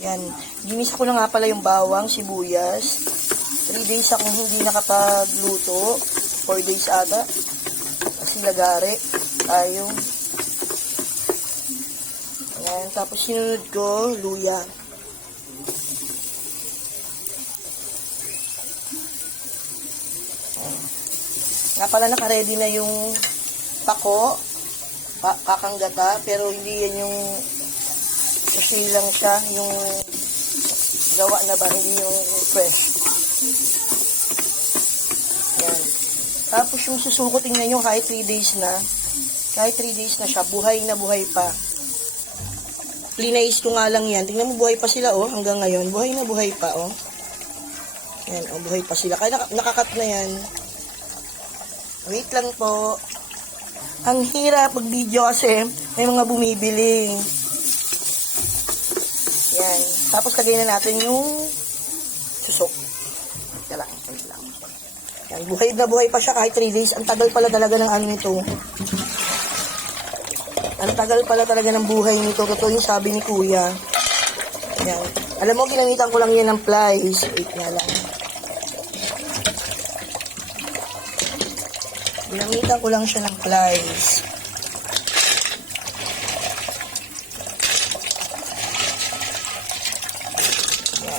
Yan. Ginis ko na nga pala yung bawang, sibuyas. 3 days akong hindi nakapagluto. 4 days ata. Kasi lagari tayo. Yan. Tapos sinunod ko, luya. Nga pala naka-ready na yung pako, kakanggata, pero hindi yan yung kasi lang siya, yung gawa na ba, hindi yung fresh. Yan. Tapos yung susuko, tingnan nyo, kahit 3 days na siya, buhay na buhay pa. Linais ko nga lang yan. Tingnan mo, buhay pa sila, oh, hanggang ngayon. Buhay na buhay pa, oh. Yan, oh, buhay pa sila. Kaya nakakat na yan. Wait lang po. Ang hirap mag-video kasi may mga bumibili. Yan. Tapos lagay na natin yung susok. Wait lang. Yan. Buhay na buhay pa siya kahit 3 days. Ang tagal pala talaga ng ano nito. Ang tagal pala talaga ng buhay nito. Totoo yung sabi ni Kuya. Yan. Alam mo, ginamitan ko lang yan ng plies. Wait nga lang. Ginamitan ko lang siya ng plies. Yan.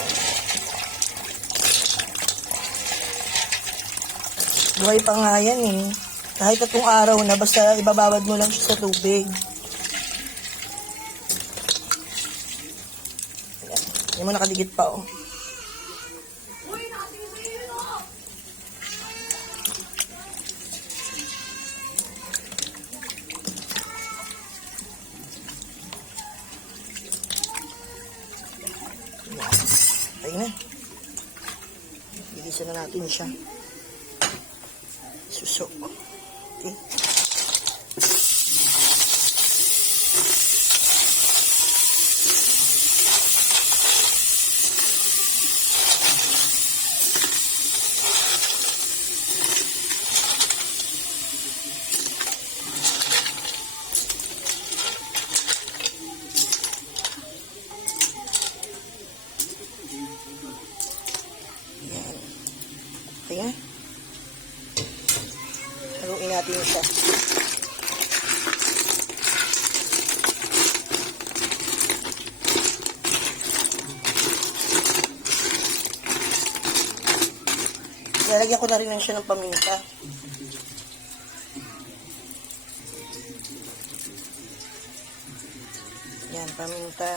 Buhay pa nga yan eh. Kahit 3 araw na, basta ibababad mo lang siya sa tubig. Yan. Yan mo nakadigit pa oh. Ayun na. Bigisa na natin siya. Susok. Okay. Okay na. Haluin natin siya. Lalagyan ko na rin siya ng paminta. Yan, paminta.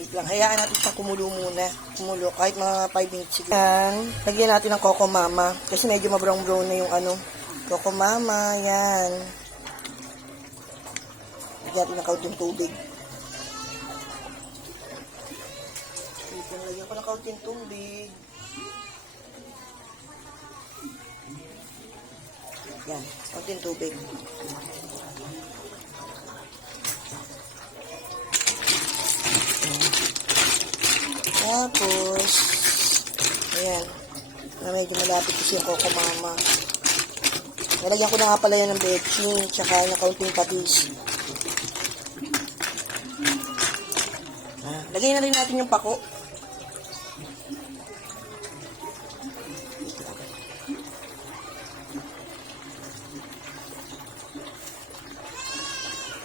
Wait lang, hayaan natin siyang kumulo muna. Kumulo, kahit mga 5 minutes siguro. Yan, lagyan natin ng Coco Mama. Kasi medyo ma-brown-brown na yung ano. Coco Mama, yan. Lagyan natin ng kaunting tubig. Wait lang, lagyan ko ng kaunting tubig. Yan, kaunting tubig. Tapos, ayan, na medyo malapit kasi yung Coco Mama. Nalagyan ko na nga pala yan ng betching, tsaka ng kaunting patis. Lagay na rin natin yung pako.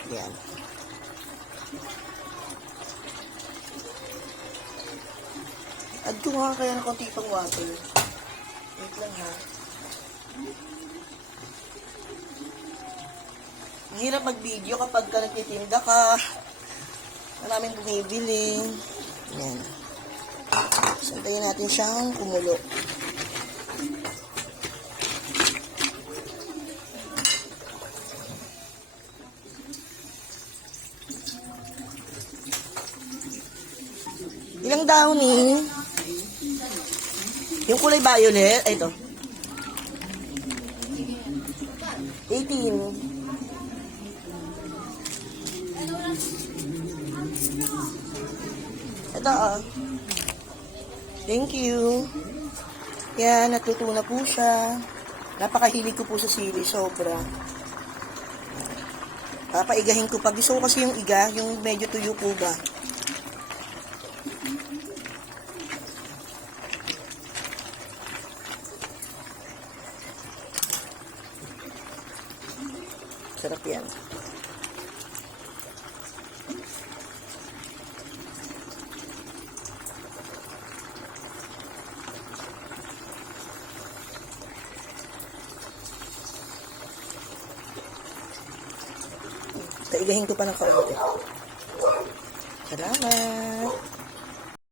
Ayan. Add ko nga kaya ng konti pang water. Wait lang ha. Ang hirap mag-video kapag ka nagtitinda ka. Maraming bumibili. Ayan. Santayin natin siyang kumulo. Ilang dahon eh? Yung kulay violet, ay ito. 18. Ito ah. Thank you. Yan, natuto na po siya. Napakahilig ko po sa sili, sobra. Papaigahin ko pa. Gusto ko kasi yung iga, yung medyo tuyo po ba. Sarap yan. Paigahin ko pa ng kaunti. Salamat.